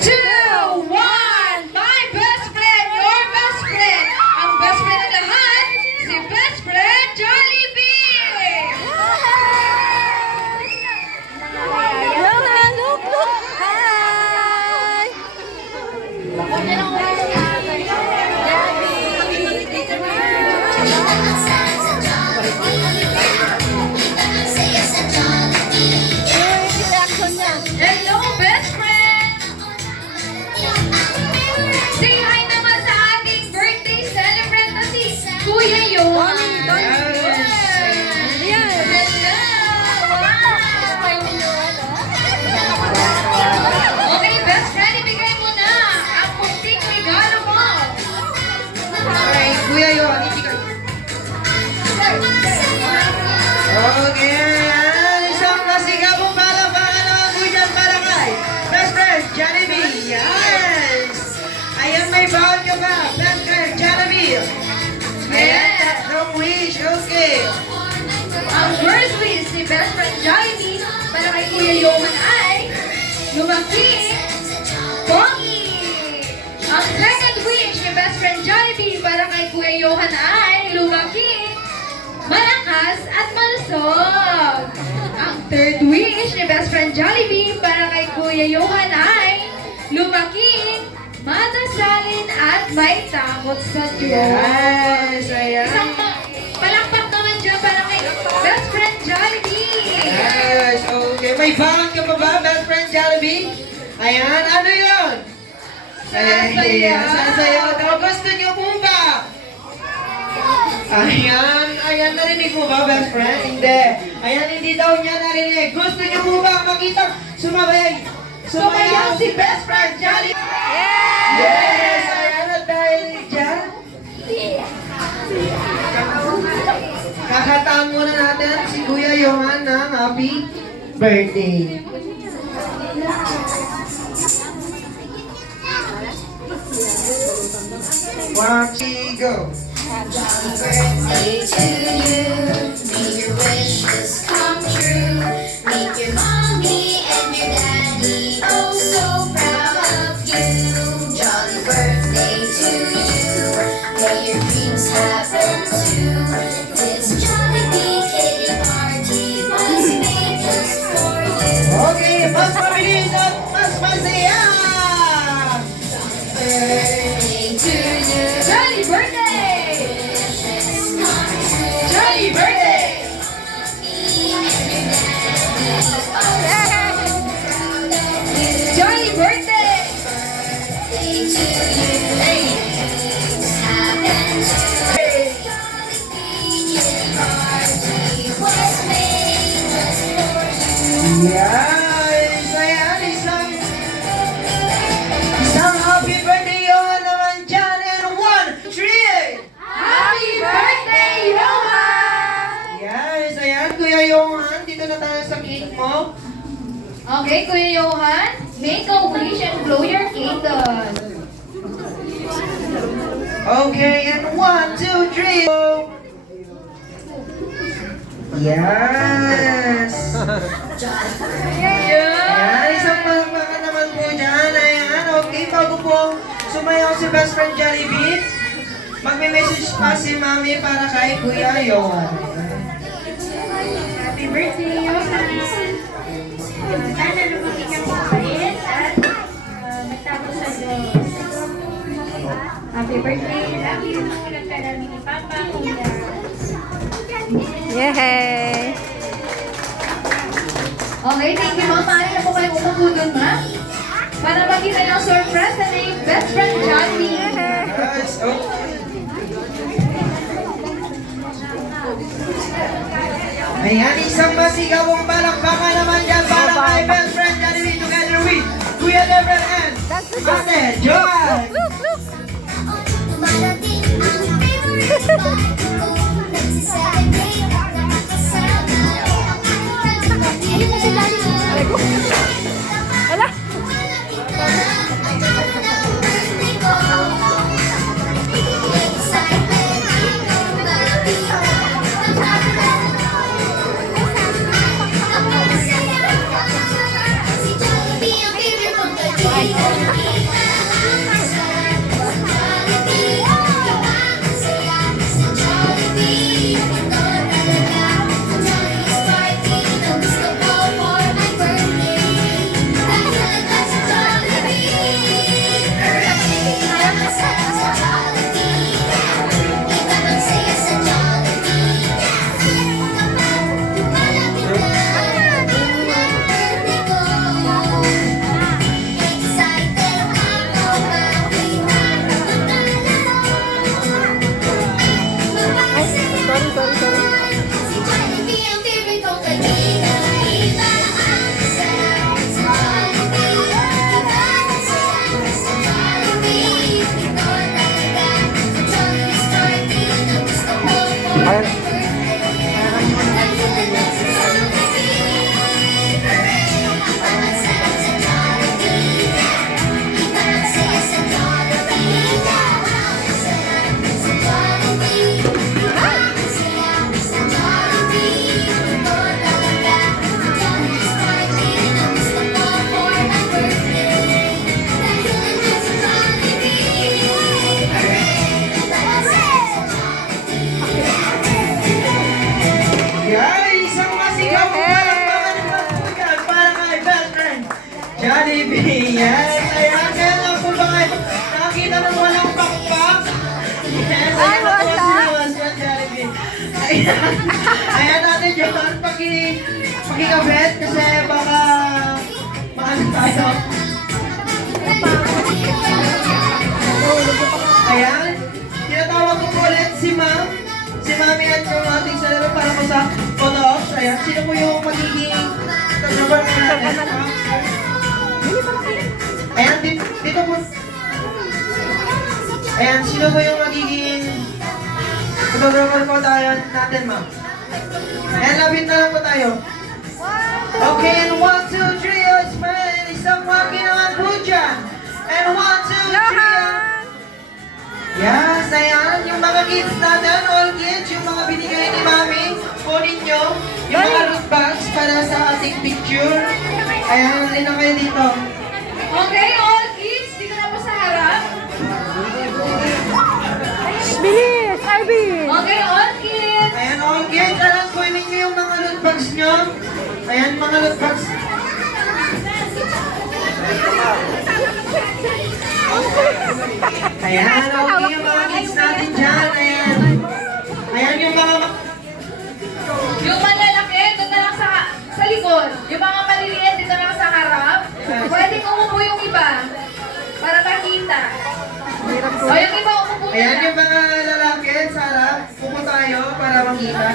2, 1. My best friend, your best friend. Ang best friend na lahat, si best friend Jollibee. Look! Hi! Hello, best friend. Say hi naman sa ating birthday celebrant na si Kuya Johan. Yes. Hello. Okay, best friend, ibigay mo na ang munting regalo mo. Ay, Kuya Yon, ibigay. Okay, isang masigabong palakpakan naman po dyan para kay best friend Jollibee. Yes! Ayan, may bawal ka pa, best friend Jollibee. Ayan, tatlong wish, okay. Ang first wish ni best friend Jollibee para kay Kuya Johan ay lumaki, pogi. Ang second wish ni best friend Jollibee para kay Kuya Johan ay lumaki, malakas at malusog. Ang third wish ni best friend Jollibee para kay Kuya Johan ay lumaki, matasalin at may takot sa Diyos. Yes, ayan. Isang palakpak naman dyan para kay best friend Jollibee. Yes, okay. May bawal ka pa ba, best friend Jollibee? Ayan, ano yun? Sasaya. Sasaya. Kung gusto nyo po ba? Ayan, narinig mo ba, best friend? Hindi. Ayan, hindi daw niya narinig. Gusto nyo po ba makita? Sumayaw si best friend Jollibee. Yes! Ayan na dahil dyan. Kakataan muna natin si Kuya Johan ng happy birthday. One, two, go. Birthday to you, may your wishes come true. Make your mommy and your daddy oh so proud of you. Jolly birthday to you, may your dreams happen too. This Jollibee cake party was made just for you. Okay, mas mabilis at mas masaya! Birthday to you, Jolly birthday! wishes come true. Jolly birthday! Jolly birthday! Yes! Ayan, isang happy birthday Johan naman dyan. And 1, 3! Happy birthday, Johan! Yes, ayan, Kuya Johan. Dito na tayo sa cake mo. Okay, Kuya Johan, make a wish and blow your candle. Okay, and 1, 2, 3. Yes! Ayan, isang palakpakan naman po dyan. Ayan, okay, bago po sumayaw si best friend Jollibee, magme-message pa si Mami para kay Kuya Johan. Happy birthday, Johan! Sana lumaki ka mabait at magtapos sa Diyos. Happy birthday! Love you! Makulat ka namin ni Papa, Kuya. Yay! Okay, thank you, Ma'am. Maaari na po kayong umupo dun, Ma'am. Para makita niyo ang surprise na yung best friend Jollibee. Yes, okay. Ayan, isang masigawang palakpakan naman dyan para kay best friend Jollibee together with Kuya Lever and Ate Joy! Dumadating ang favorite spot ko. Nagsiselebrate ang nakakasama. Ayun na sila. Ala! Si Jollibee ang favorite kong kaibigan. Ayan natin dyan, pakikabit kasi baka maano tayo. Ayan, tinatawag ko po ulit si Ma'am. Si Mami at yung ating salero para po sa photo-ops. Ayan, sino po yung magiging photographer natin? Ayan, dito po. Ayan, sino po yung magiging photographer po tayo natin, Ma'am? Ayan, lapit na lang po tayo. Okay, and 1, 2, 3, oh, smile. Isang wagi naman po dyan. And 1, 2, 3, yes, ayan, yung mga kids natin, all kids, yung mga binigay ni Mami, kunin nyo, yung mga loot bags para sa ating picture. Ayan, halina kayo dito. Okay, all kids, dito na po sa harap. Bilis, Arvin! Okay, all kids. Ayan, all kids, alam, kunin nyo yung mga loot bags nyo. Ayan, mga loot bags. Ayan, okay yung mga kids natin dyan. Ayan. Ayan yung mga... Yung malalaki, doon na lang sa likod. Yung mga maliliit, dito na lang sa harap. Pwedeng umupo yung iba para makita. O yung iba umupo na Ayan lang. yung mga lalaki, Sarah. Pupo tayo para makita.